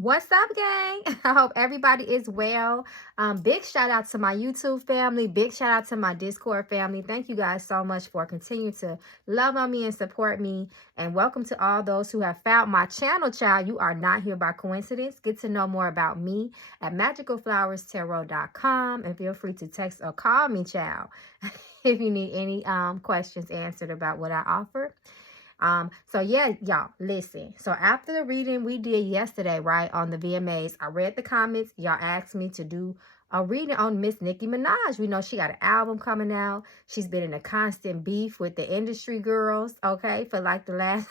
What's up, gang? I hope everybody is well. Big shout out to my YouTube family. Big shout out to my Discord family. Thank you guys so much for continuing to love on me and support me. And welcome to all those who have found my channel, child. You are not here by coincidence. Get to know more about me at magicalflowerstarot.com. And feel free to text or call me, child, if you need any questions answered about what I offer. So yeah, y'all, listen. So after the reading we did yesterday, right, on the VMAs, I read the comments. Y'all asked me to do a reading on Miss Nicki Minaj. We know she got an album coming out. She's been in a constant beef with the industry girls, okay, for like the last,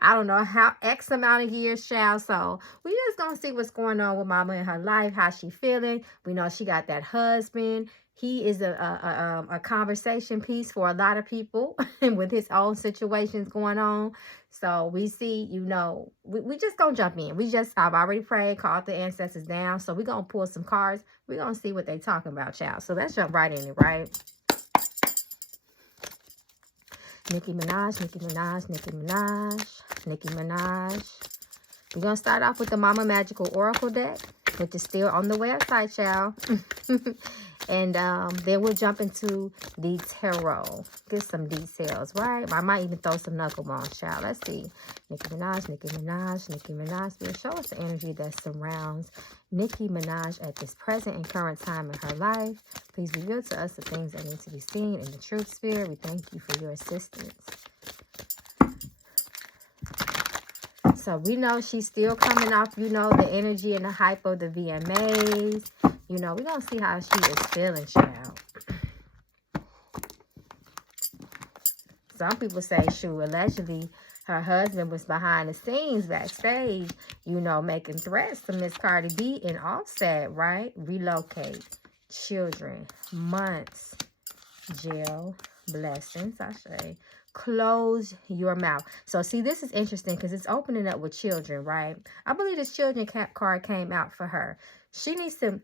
I don't know, how X amount of years, child. So we just gonna see what's going on with mama in her life, how she feeling. We know she got that husband. He is a conversation piece for a lot of people with his own situations going on. So we see, you know, we just gonna jump in. I've already prayed, called the ancestors down. So we're gonna pull some cards. We're gonna see what they talking about, child. So let's jump right in it, right? Nicki Minaj, Nicki Minaj, Nicki Minaj, Nicki Minaj. We're gonna start off with the Mama Magical Oracle deck, which is still on the website, child. And then we'll jump into the tarot. Get some details, right? I might even throw some knuckle bones, child. Let's see. Nicki Minaj, Nicki Minaj, Nicki Minaj. Show us the energy that surrounds Nicki Minaj at this present and current time in her life. Please reveal to us the things that need to be seen in the truth spirit. We thank you for your assistance. So we know she's still coming off, you know, the energy and the hype of the VMAs. You know, we're going to see how she is feeling, child. Some people say, shoot, allegedly her husband was behind the scenes, backstage, you know, making threats to Miss Cardi B and Offset, right? Relocate, children, months, jail, blessings, I say. Close your mouth. So see, this is interesting because it's opening up with children, right? I believe this children card came out for her. She needs to,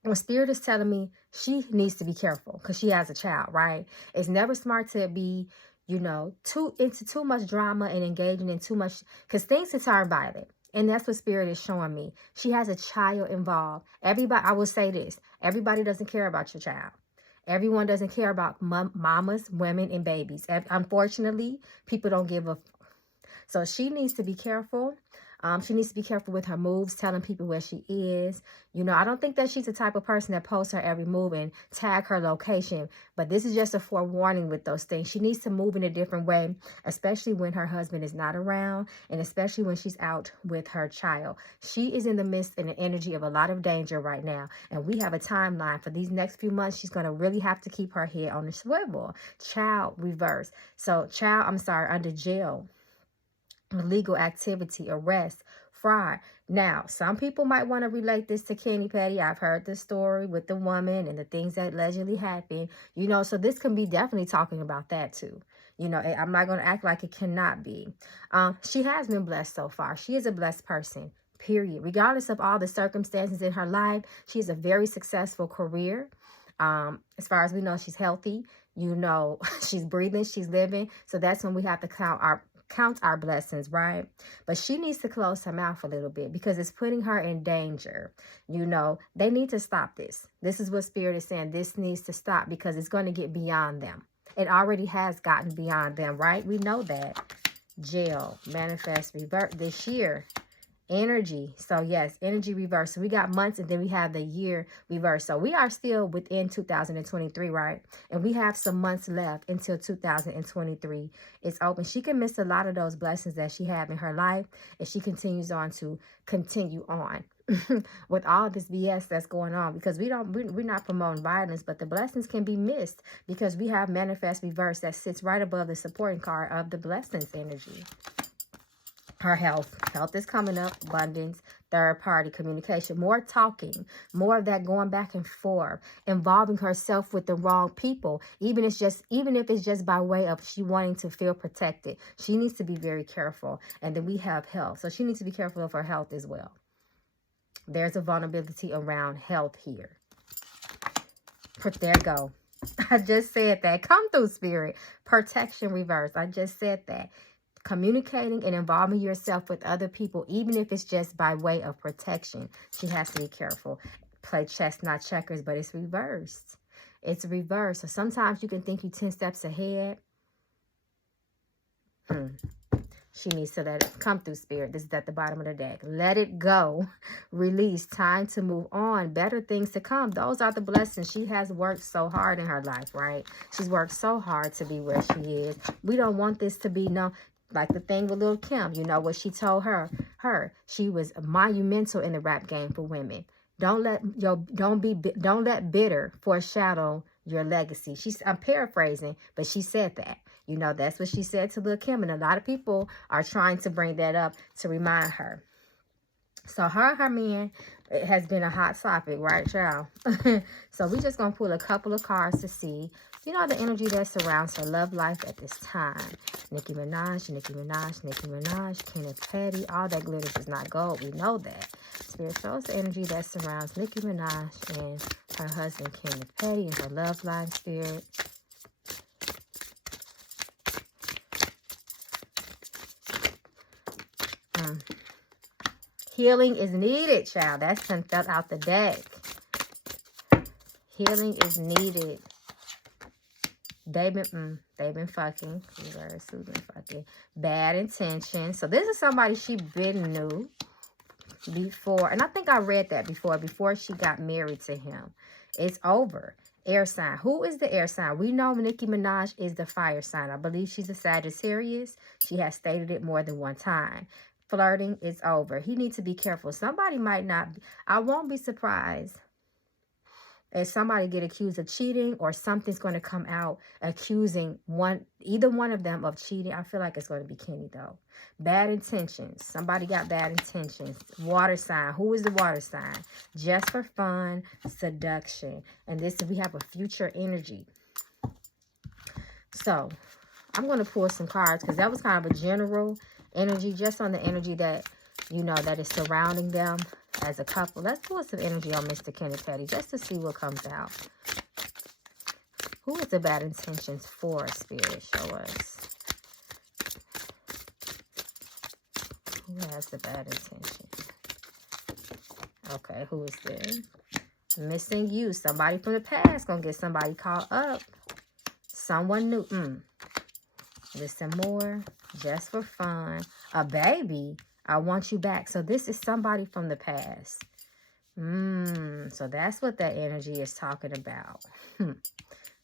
when Spirit is telling me she needs to be careful because she has a child, right? It's never smart to be, you know, into too much drama and engaging in too much, because things can turn violent. And that's what Spirit is showing me. She has a child involved. Everybody, I will say this, everybody doesn't care about your child. Everyone doesn't care about mamas, women, and babies. Unfortunately, people don't give a... So she needs to be careful. She needs to be careful with her moves, telling people where she is. You know, I don't think that she's the type of person that posts her every move and tag her location. But this is just a forewarning with those things. She needs to move in a different way, especially when her husband is not around and especially when she's out with her child. She is in the midst and the energy of a lot of danger right now. And we have a timeline for these next few months. She's going to really have to keep her head on the swivel. Child reverse. So under jail. Illegal activity, arrest, fraud. Now, some people might want to relate this to Kenny Petty. I've heard the story with the woman and the things that allegedly happened. You know, so this can be definitely talking about that too. You know, I'm not going to act like it cannot be. She has been blessed so far. She is a blessed person, period. Regardless of all the circumstances in her life, she has a very successful career. As far as we know, she's healthy. You know, she's breathing, she's living. So that's when we have to count our blessings, right? But she needs to close her mouth a little bit because it's putting her in danger. You know, they need to stop this. This is what Spirit is saying. This needs to stop because it's going to get beyond them. It already has gotten beyond them, right? We know that. Jail, manifest, revert this year. Energy. So yes, energy reverse. So we got months and then we have the year reverse. So we are still within 2023, right? And we have some months left until 2023 is open. She can miss a lot of those blessings that she had in her life if she continues on to continue on with all this BS that's going on, because we're not promoting violence, but the blessings can be missed because we have manifest reverse that sits right above the supporting card of the blessings energy. Her health is coming up, abundance, third party communication, more talking, more of that going back and forth, involving herself with the wrong people, even if it's just by way of she wanting to feel protected. She needs to be very careful. And then we have health, so she needs to be careful of her health as well. There's a vulnerability around health here. There you go. I just said that. Come through, Spirit. Protection reverse. I just said that. Communicating and involving yourself with other people, even if it's just by way of protection. She has to be careful. Play chess, not checkers, but it's reversed. It's reversed. So sometimes you can think you 10 steps ahead. She needs to let it come through, Spirit. This is at the bottom of the deck. Let it go. Release. Time to move on. Better things to come. Those are the blessings. She has worked so hard in her life, right? She's worked so hard to be where she is. We don't want this to be like the thing with Lil' Kim. You know what she told her? She was monumental in the rap game for women. Don't let bitter foreshadow your legacy. I'm paraphrasing, but she said that. You know, that's what she said to Lil' Kim. And a lot of people are trying to bring that up to remind her. So her man, it has been a hot topic, right, y'all? So we just going to pull a couple of cards to see, you know, the energy that surrounds her love life at this time. Nicki Minaj, Kenneth Petty. All that glitters is not gold. We know that. Spirit shows the energy that surrounds Nicki Minaj and her husband, Kenneth Petty, and her love line, Spirit. Healing is needed, child. That's been felt out the deck. Healing is needed. They've been fucking. Bad intentions. So this is somebody she been knew before. And I think I read that before she got married to him. It's over. Air sign. Who is the air sign? We know Nicki Minaj is the fire sign. I believe she's a Sagittarius. She has stated it more than one time. Flirting is over. He needs to be careful. Somebody might not. I won't be surprised if somebody get accused of cheating, or something's going to come out accusing either one of them of cheating. I feel like it's going to be Kenny, though. Bad intentions. Somebody got bad intentions. Water sign. Who is the water sign? Just for fun, seduction. And we have a future energy. So I'm going to pull some cards because that was kind of a general energy, just on the energy that, you know, that is surrounding them as a couple. Let's pull some energy on Mr. Kenneth Petty just to see what comes out. Who is the bad intentions for, Spirit? Show us. Who has the bad intentions? Okay, who is there? Missing you. Somebody from the past gonna get somebody caught up. Someone new. Listen more. Just for fun. A baby. I want you back. So this is somebody from the past. So that's what that energy is talking about.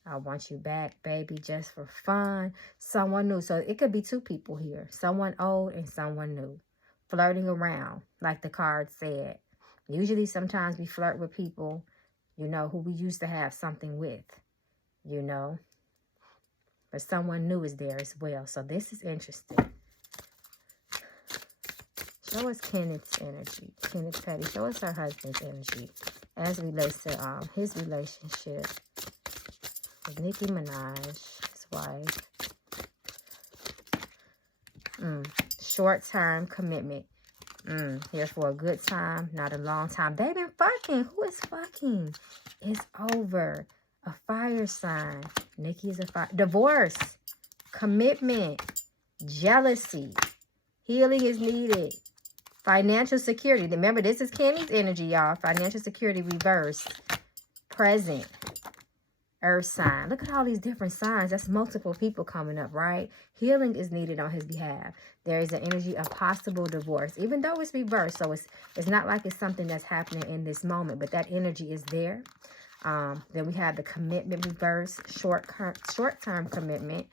I want you back, baby, just for fun. Someone new. So it could be two people here. Someone old and someone new. Flirting around, like the card said. Usually sometimes we flirt with people, you know, who we used to have something with, you know. But someone new is there as well. So this is interesting. Show us Kenneth's energy. Kenneth Petty. Show us her husband's energy as it relates to his relationship with Nicki Minaj, his wife. Short-term commitment. Here for a good time, not a long time. They've been fucking. Who is fucking? It's over. A fire sign. Nicki is a fire. Divorce. Commitment. Jealousy. Healing is needed. Financial security. Remember, this is Kenny's energy, y'all. Financial security reverse. Present. Earth sign. Look at all these different signs. That's multiple people coming up, right? Healing is needed on his behalf. There is an energy of possible divorce, even though it's reversed. So it's not like it's something that's happening in this moment, but that energy is there. Then we have the commitment reverse, short-term commitment.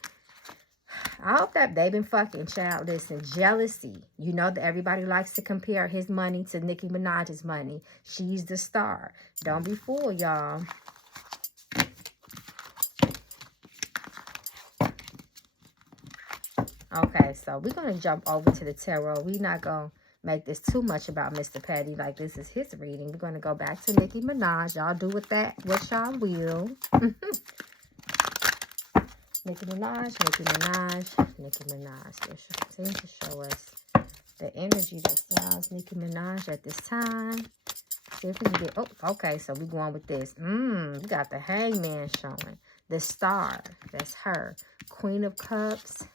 I hope that they've been fucking, child. Listen, jealousy. You know that everybody likes to compare his money to Nicki Minaj's money. She's the star. Don't be fooled, y'all. Okay, so we're going to jump over to the tarot. We're not going to make this too much about Mr. Petty, like this is his reading. We're going to go back to Nicki Minaj. Y'all do with that what y'all will. Nicki Minaj. Continue to show us the energy that surrounds Nicki Minaj at this time. See if we can get... Oh, okay, so we're going with this. We got the Hangman showing. The Star. That's her. Queen of Cups.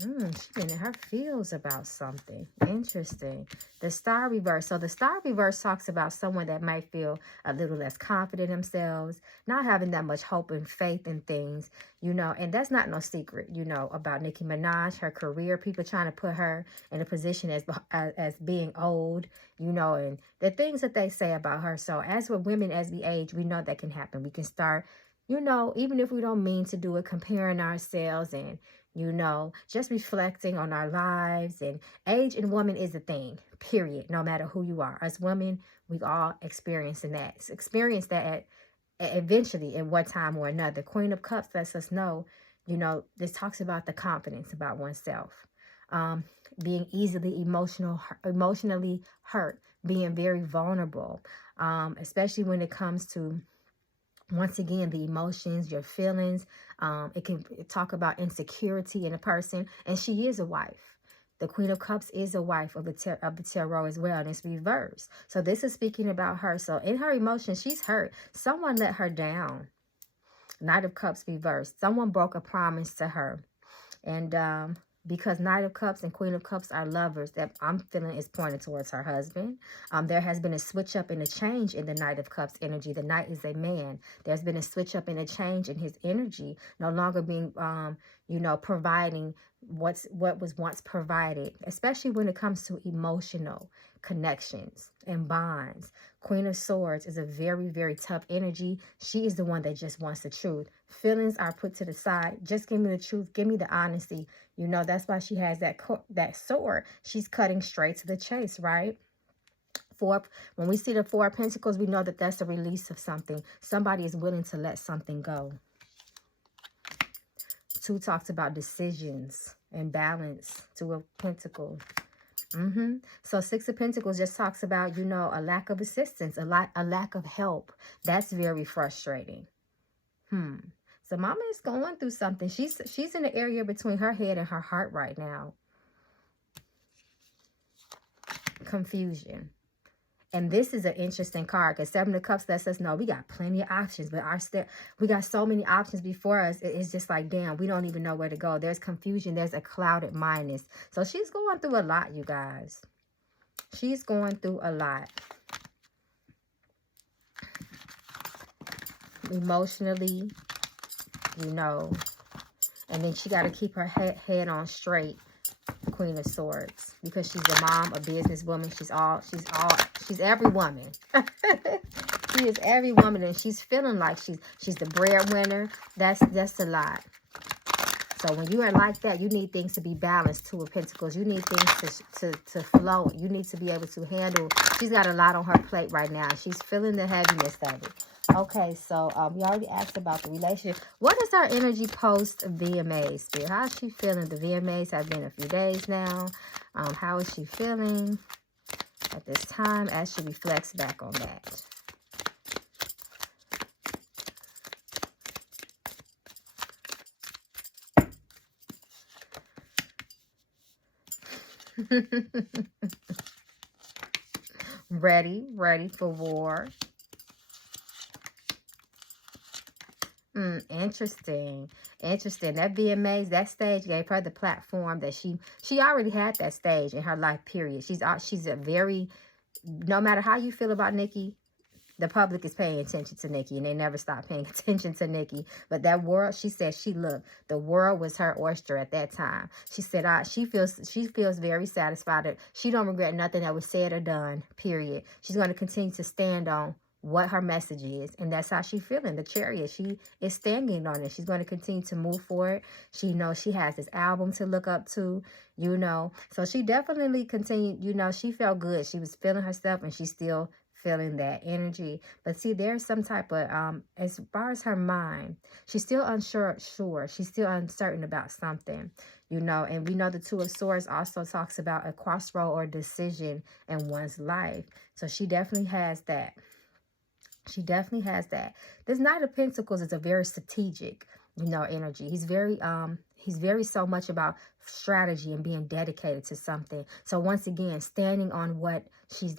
She's getting in her feels about something. Interesting. The star reverse. So the star reverse talks about someone that might feel a little less confident in themselves, not having that much hope and faith in things, you know, and that's not no secret, you know, about Nicki Minaj, her career, people trying to put her in a position as being old, you know, and the things that they say about her. So as with women, as we age, we know that can happen. We can start, you know, even if we don't mean to do it, comparing ourselves and, you know, just reflecting on our lives. And age in woman is a thing, period, no matter who you are. As women, we all experience that eventually in one time or another. Queen of Cups lets us know, you know, this talks about the confidence about oneself, being easily emotionally hurt, being very vulnerable, especially when it comes to, once again, the emotions, your feelings. It can talk about insecurity in a person, and she is a wife. The Queen of Cups is a wife of the tarot as well, and it's reversed. So this is speaking about her. So in her emotions, she's hurt. Someone let her down. Knight of Cups reversed. Someone broke a promise to her. And because Knight of Cups and Queen of Cups are lovers, that I'm feeling is pointed towards her husband. There has been a switch up and a change in the Knight of Cups energy. The Knight is a man. There's been a switch up and a change in his energy. No longer being, you know, providing what was once provided, especially when it comes to emotional connections and bonds. Queen of Swords is a very, very tough energy. She is the one that just wants the truth. Feelings are put to the side. Just give me the truth. Give me the honesty. You know, that's why she has that sword. She's cutting straight to the chase, right? When we see the Four of Pentacles, we know that that's a release of something. Somebody is willing to let something go. Two talks about decisions and balance. Two of Pentacles. So Six of Pentacles just talks about, you know, a lack of assistance, a lack of help. That's very frustrating. So mama is going through something. She's in the area between her head and her heart right now. Confusion. And this is an interesting card because Seven of Cups lets us know we got plenty of options, but we got so many options before us. It's just like, damn, we don't even know where to go. There's confusion. There's a clouded mindness. So she's going through a lot, you guys. She's going through a lot. Emotionally, you know. And then she got to keep her head on straight. Queen of Swords, because she's a mom, a businesswoman. She's every woman. She is every woman, and she's feeling like she's the breadwinner. That's a lot. So when you are like that, you need things to be balanced. Two of Pentacles. You need things to flow. You need to be able to handle. She's got a lot on her plate right now. She's feeling the heaviness of it. Okay, so we already asked about the relationship. What is her energy post VMAs, Spirit? How is she feeling? The VMAs have been a few days now. How is she feeling at this time as she reflects back on that? Ready for war. Interesting. That VMAs, that stage gave her the platform that she already had that stage in her life, period. She's a very, no matter how you feel about Nicki, the public is paying attention to Nicki, and they never stop paying attention to Nicki. But that world, she said, the world was her oyster at that time. She said, she feels very satisfied that she don't regret nothing that was said or done, period. She's going to continue to stand on what her message is, and that's how she's feeling. The Chariot, she is standing on it. She's going to continue to move forward. She knows she has this album to look up to, you know. So she definitely continued, you know, she felt good. She was feeling herself, and she's still feeling that energy. But see, there's some type of as far as her mind, she's still unsure. She's still uncertain about something, you know. And we know the Two of Swords also talks about a crossroad or decision in one's life. So she definitely has that. This Knight of Pentacles is a very strategic, you know, energy. He's very so much about strategy and being dedicated to something. So once again, standing on what she's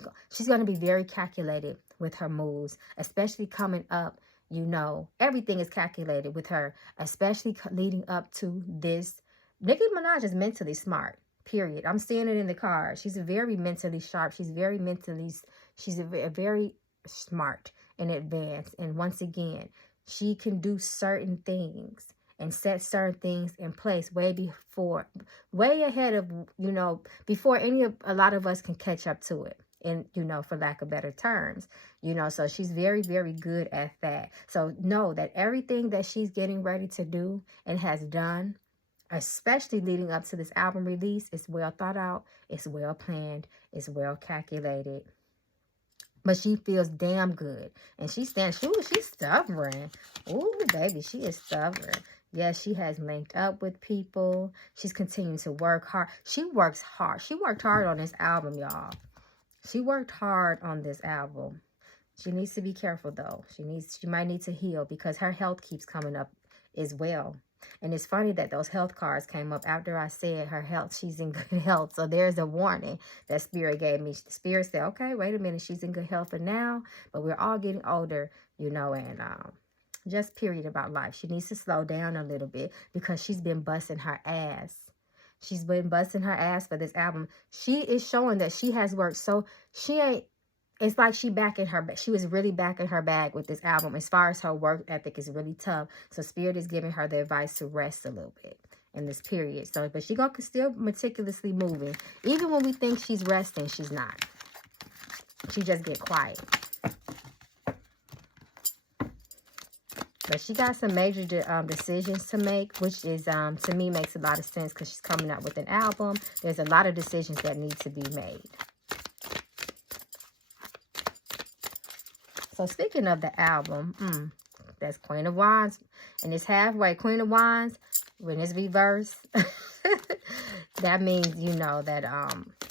going to be very calculated with her moves, especially coming up, you know, everything is calculated with her, especially leading up to this Nicki Minaj is mentally smart, period. I'm seeing it in the cards. She's very mentally sharp. She's very very smart and advanced. And once again, she can do certain things and set certain things in place way ahead of, you know, before a lot of us can catch up to it. And, you know, for lack of better terms, you know, so she's very, very good at that. So know that everything that she's getting ready to do and has done, especially leading up to this album release, is well thought out, it's well planned, it's well calculated. But she feels damn good. And she's stubborn. Ooh, baby, she is stubborn. Yes, she has linked up with people. She's continuing to work hard. She works hard. She worked hard on this album, y'all. She worked hard on this album. She needs to be careful, though. She might need to heal because her health keeps coming up as well. And it's funny that those health cards came up after I said her health, she's in good health. So there's a warning that Spirit gave me. Spirit said, okay, wait a minute, she's in good health for now, but we're all getting older, you know, and just period about life. She needs to slow down a little bit because she's been busting her ass. She's been busting her ass for this album. She is showing that she has worked. So she ain't, it's like she was really back in her bag with this album. As far as her work ethic is really tough. So Spirit is giving her the advice to rest a little bit in this period. So, but she's going to still meticulously moving. Even when we think she's resting, she's not. She just get quiet. But she got some major decisions to make, which is, to me, makes a lot of sense because she's coming out with an album. There's a lot of decisions that need to be made. So speaking of the album, that's Queen of Wands. And it's halfway. Queen of Wands, when it's reversed, that means, you know, that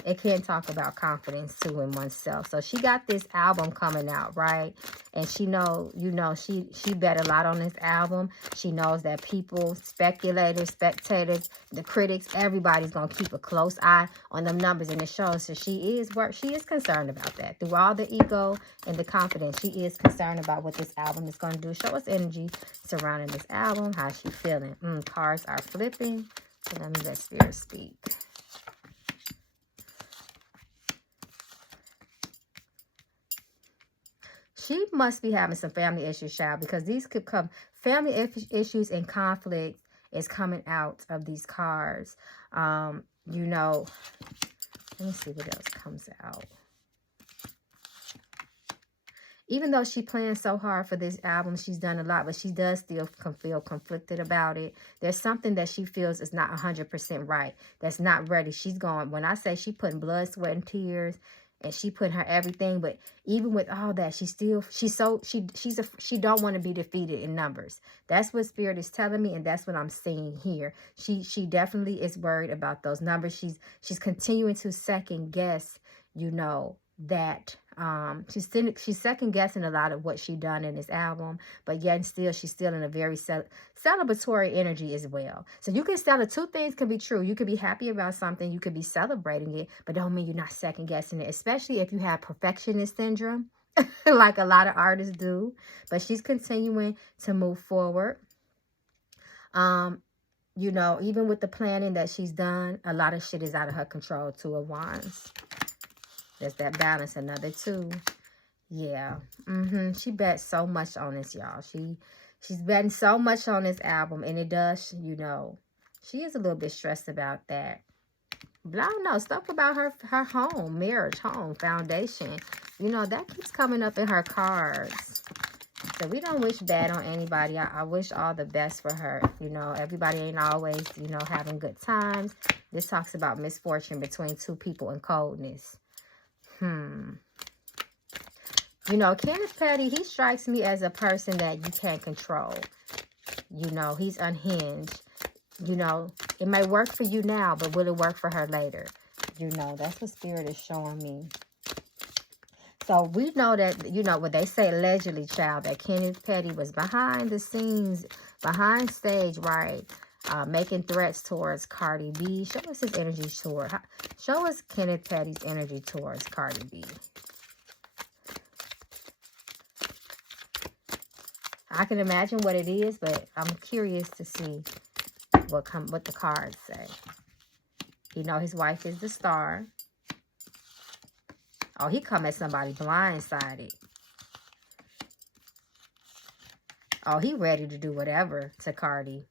it can talk about confidence too in oneself. So she got this album coming out, right? And she know, you know, she bet a lot on this album. She knows that people, speculators, spectators, the critics, everybody's gonna keep a close eye on them numbers in the show. So she is concerned about that. Through all the ego and the confidence, she is concerned about what this album is gonna do. Show us energy surrounding this album. How she feeling? Cards are flipping. So let me let Spirit speak. She must be having some family issues, child, because these could come. Family issues and conflict is coming out of these cards. You know, let me see what else comes out. Even though she planned so hard for this album, she's done a lot, but she does still feel conflicted about it. There's something that she feels is not 100% right, that's not ready. She's going, when I say she putting blood, sweat, and tears, and she put her everything, but even with all that, she don't want to be defeated in numbers. That's what Spirit is telling me, and that's what I'm seeing here. She definitely is worried about those numbers. She's continuing to second guess, you know, that she's second guessing a lot of what she done in this album, but yet still she's still in a very celebratory energy as well. So you can two things can be true. You could be happy about something, you could be celebrating it, but don't mean you're not second guessing it, especially if you have perfectionist syndrome like a lot of artists do. But she's continuing to move forward. You know, even with the planning that she's done, a lot of shit is out of her control. Two of Wands. There's that balance, another 2. Yeah. She bet so much on this, y'all. She's betting so much on this album, and it does, you know, she is a little bit stressed about that. But I don't know, stuff about her home, marriage, home, foundation. You know, that keeps coming up in her cards. So we don't wish bad on anybody. I wish all the best for her. You know, everybody ain't always, you know, having good times. This talks about misfortune between two people and coldness. You know, Kenneth Petty, he strikes me as a person that you can't control. You know, he's unhinged. You know, it may work for you now, but will it work for her later? You know, that's what Spirit is showing me. So we know that, you know, what they say allegedly, child, that Kenneth Petty was behind the scenes, behind stage, right? Making threats towards Cardi B. Show us his energy toward. Show us Kenneth Petty's energy towards Cardi B. I can imagine what it is, but I'm curious to see. what the cards say. He know his wife is the star. Oh, he come at somebody blindsided. Oh, he ready to do whatever to Cardi.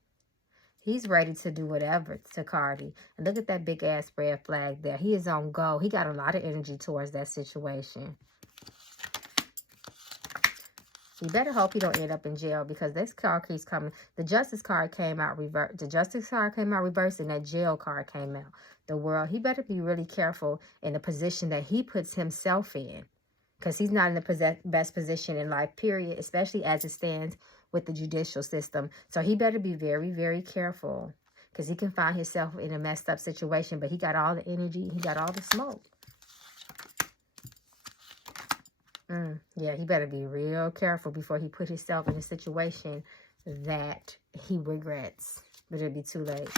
He's ready to do whatever to Cardi. And look at that big ass red flag there. He is on go. He got a lot of energy towards that situation. You better hope he don't end up in jail, because this card keeps coming. The Justice card came out reverse. The Justice card came out reverse, and that jail card came out. The World. He better be really careful in the position that he puts himself in, because he's not in the best position in life, period, especially as it stands with the judicial system. So he better be very, very careful, because he can find himself in a messed up situation, but he got all the energy. He got all the smoke. Yeah, he better be real careful before he put himself in a situation that he regrets. But it'll be too late.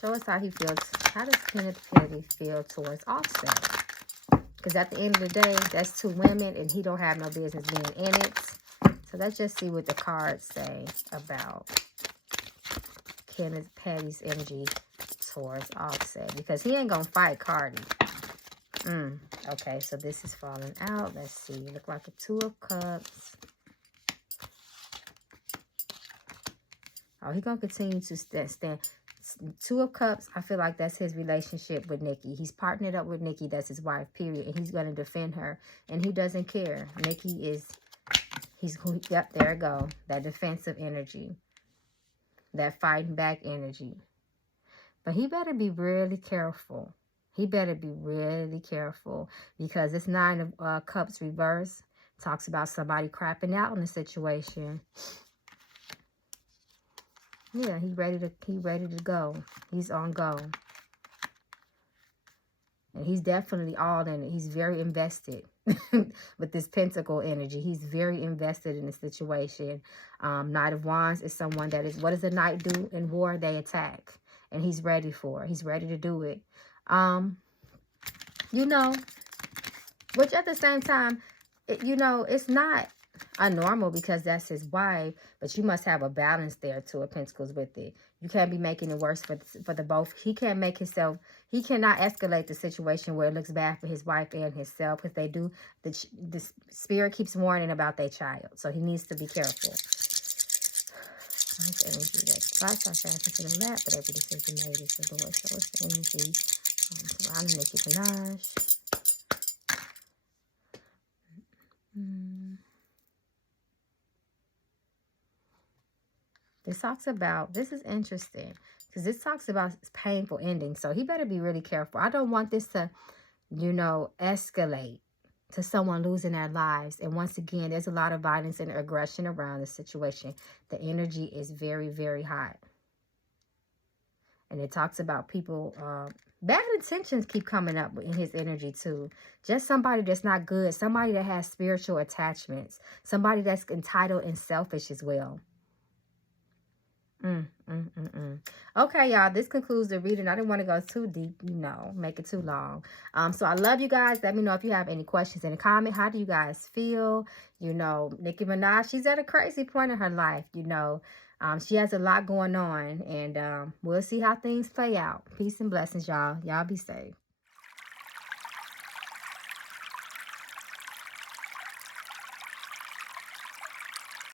Show us how he feels. How does Kenneth Petty feel towards Offset? Because at the end of the day, that's two women, and he don't have no business being in it. So let's just see what the cards say about Kenneth Petty's energy towards Offset, because he ain't gonna fight Cardi. Okay, so this is falling out. Let's see. Look like a Two of Cups. Oh, he gonna continue to stand. Two of Cups, I feel like that's his relationship with Nicki. He's partnered up with Nicki. That's his wife, period. And he's going to defend her. And he doesn't care. Nicki is, yep, there it go. That defensive energy. That fighting back energy. But he better be really careful. He better be really careful, because this Nine of Cups reverse talks about somebody crapping out in the situation. Yeah, he ready to go. He's on go. And he's definitely all in it. He's very invested with this Pentacle energy. He's very invested in the situation. Knight of Wands is someone that is, what does a knight do in war? They attack. And he's ready for it. He's ready to do it. You know, which at the same time, you know, it's not unnormal, because that's his wife, but you must have a balance there, Two of Pentacles, with it. You can't be making it worse for the both. He can't make himself, he cannot escalate the situation where it looks bad for his wife and himself, because they do, the spirit keeps warning about their child, so he needs to be careful. Nice energy. That's thoughts are passing to the left, but every decision made is the Lord. So what's the energy surrounding Nicki Minaj? This talks about, this is interesting, because this talks about painful endings. So he better be really careful. I don't want this to, you know, escalate to someone losing their lives. And once again, there's a lot of violence and aggression around the situation. The energy is very, very hot. And it talks about people, bad intentions keep coming up in his energy too. Just somebody that's not good. Somebody that has spiritual attachments. Somebody that's entitled and selfish as well. Okay, y'all, this concludes the reading. I didn't want to go too deep, you know, make it too long. So I love you guys. Let me know if you have any questions in the comment. How do you guys feel? You know, Nicki Minaj, she's at a crazy point in her life, you know. She has a lot going on, and we'll see how things play out. Peace and blessings, y'all. Y'all be safe.